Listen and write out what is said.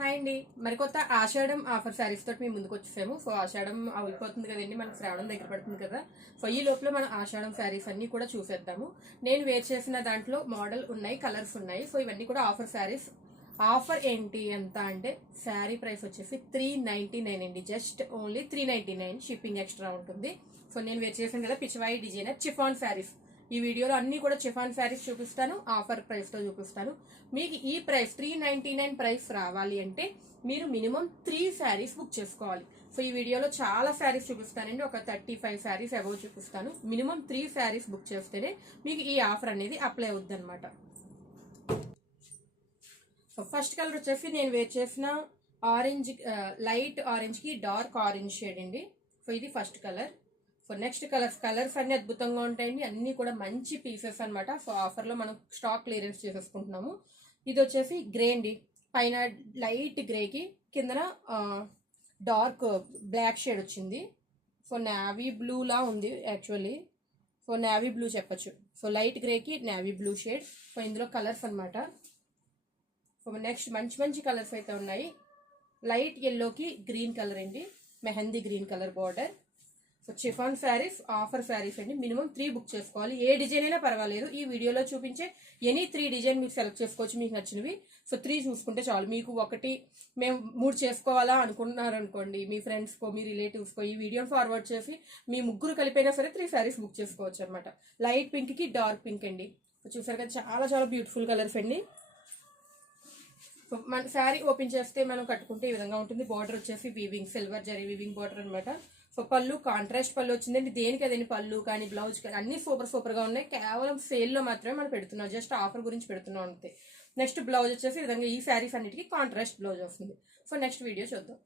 Hi అండి, మరికొత్త ఆషాఢం offer saris తోటి మేము ముందుకు వచ్చేసాము. సో ఆషాఢం అయిపోతుంది కదండి, మనకు శ్రావణం దగ్గర పడుతుంది కదా. సో ఈ లోపల మనం ఆషాఢం శారీస్ అన్ని కూడా చూసేద్దాము. నేను వేర్ చేసిన దాంట్లో మోడల్ ఉన్నాయి, కలర్స్ ఉన్నాయి. సో ఇవన్నీ కూడా ఆఫర్ శారీస్. ఆఫర్ ఏంటి ఎంత అంటే శారీ ప్రైస్ వచ్చేసి 399 అండి. జస్ట్ ఓన్లీ 399, షిప్పింగ్ ఎక్స్ట్రా ఉంటుంది. సో నేను వేర్ చేసాను కదా పిచ్చివాయి డిజైనర్ చిఫాన్ శారీస్. ఈ వీడియోలో అన్ని కూడా చిఫాన్ శారీస్ చూపిస్తాను, ఆఫర్ ప్రైస్ తో చూపిస్తాను. మీకు ఈ ప్రైస్ 399 ప్రైస్ రావాలి అంటే మీరు మినిమం 3 శారీస్ బుక్ చేసుకోవాలి. సో ఈ వీడియోలో చాలా శారీస్ చూపిస్తానండి, ఒక 35 శారీస్ అబౌవ్ చూపిస్తాను. మినిమం 3 శారీస్ బుక్ చేస్తేనే మీకు ఈ ఆఫర్ అనేది అప్లై అవుద్ది అనమాట. సో ఫస్ట్ కలర్ వచ్చేసి నేను వేర్ చేసిన ఆరెంజ్, లైట్ ఆరెంజ్ కి డార్క్ ఆరెంజ్ షేడ్ అండి. సో ఇది first colour. So next colours అన్ని అద్భుతంగా ఉంటాయండి, అన్ని కూడా మంచి పీసెస్ అనమాట. సో ఆఫర్లో మనం స్టాక్ క్లియరెన్స్ చేసేసుకుంటున్నాము. ఇది వచ్చేసి గ్రే అండి, పైన లైట్ గ్రేకి కిందన డార్క్ బ్లాక్ షేడ్ వచ్చింది. సో నావీ బ్లూ లా ఉంది యాక్చువల్లీ. సో నావీ బ్లూ చెప్పచ్చు. సో లైట్ గ్రేకి నావీ బ్లూ షేడ్. సో ఇందులో కలర్స్ అనమాట. సో నెక్స్ట్ మంచి కలర్స్ అయితే ఉన్నాయి. లైట్ ఎల్లోకి గ్రీన్ కలర్ అండి, mehndi green colour border. So chiffon saris offer saris అండి. మినిమం 3 బుక్ చేసుకోవాలి. ఏ డిజైన్ అయినా పర్వాలేదు, ఈ వీడియోలో చూపించే ఎనీ 3 డిజైన్ మీరు సెలెక్ట్ చేసుకోవచ్చు మీకు నచ్చినవి. సో 3 చూసుకుంటే చాలు. మీకు ఒకటి మేము 3 చేసుకోవాలా అనుకుంటున్నారనుకోండి, మీ ఫ్రెండ్స్కో మీ రిలేటివ్స్కో ఈ వీడియోని ఫార్వర్డ్ చేసి మీ ముగ్గురు కలిపైనా సరే 3 శారీస్ బుక్ చేసుకోవచ్చు అనమాట. లైట్ పింక్ కి డార్క్ పింక్ అండి. చూసారు కదా, చాలా బ్యూటిఫుల్ కలర్స్ అండి. మన శారీ ఓపెన్ చేస్తే మనం కట్టుకుంటే ఈ విధంగా ఉంటుంది. బార్డర్ వచ్చేసి weaving, silver zari weaving border అనమాట. సో పళ్ళు కాంట్రాస్ట్ పళ్ళు వచ్చిందండి. దేనికి అదేని పళ్ళు కానీ బ్లౌజ్ కానీ అన్ని సూపర్ గా ఉన్నాయి. కేవలం సేల్లో మాత్రమే మనం పెడుతున్నాం, జస్ట్ ఆఫర్ గురించి పెడుతున్నాం అంతే. నెక్స్ట్ బ్లౌజ్ వచ్చేసి ఈ విధంగా ఈ శారీస్ అన్నిటికీ కాంట్రాస్ట్ బ్లౌజ్ వస్తుంది. సో నెక్స్ట్ వీడియో చూద్దాం.